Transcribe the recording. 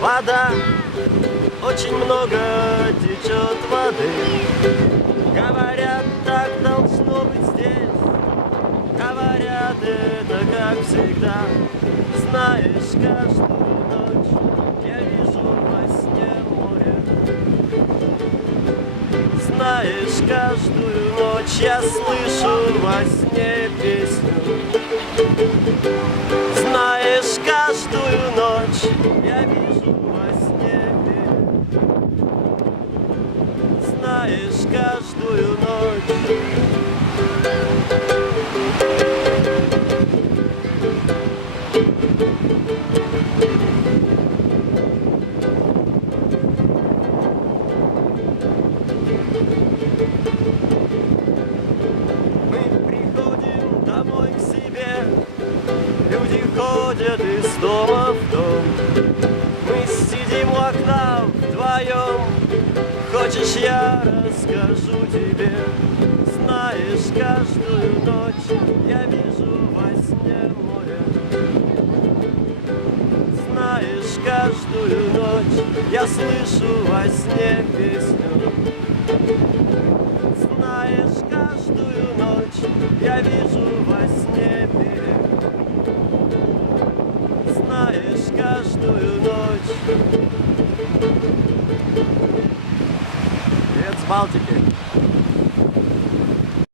вода, очень много течет воды. Говорят, так должно быть здесь. Говорят, это как всегда. Знаешь, каждую ночь я вижу во сне море. Знаешь, каждую ночь я слышу во сне песню. Знаешь, каждую ночь я вижу во сне песню. Знаешь, каждую ночь. Люди ходят из дома в дом. Мы сидим у окна вдвоем. Хочешь, я расскажу тебе? Знаешь, каждую ночь я вижу во сне море. Знаешь, каждую ночь я слышу во сне песню. Знаешь, каждую ночь я вижу во сне берег. Знаешь, каждую ночь. Привет с Балтики.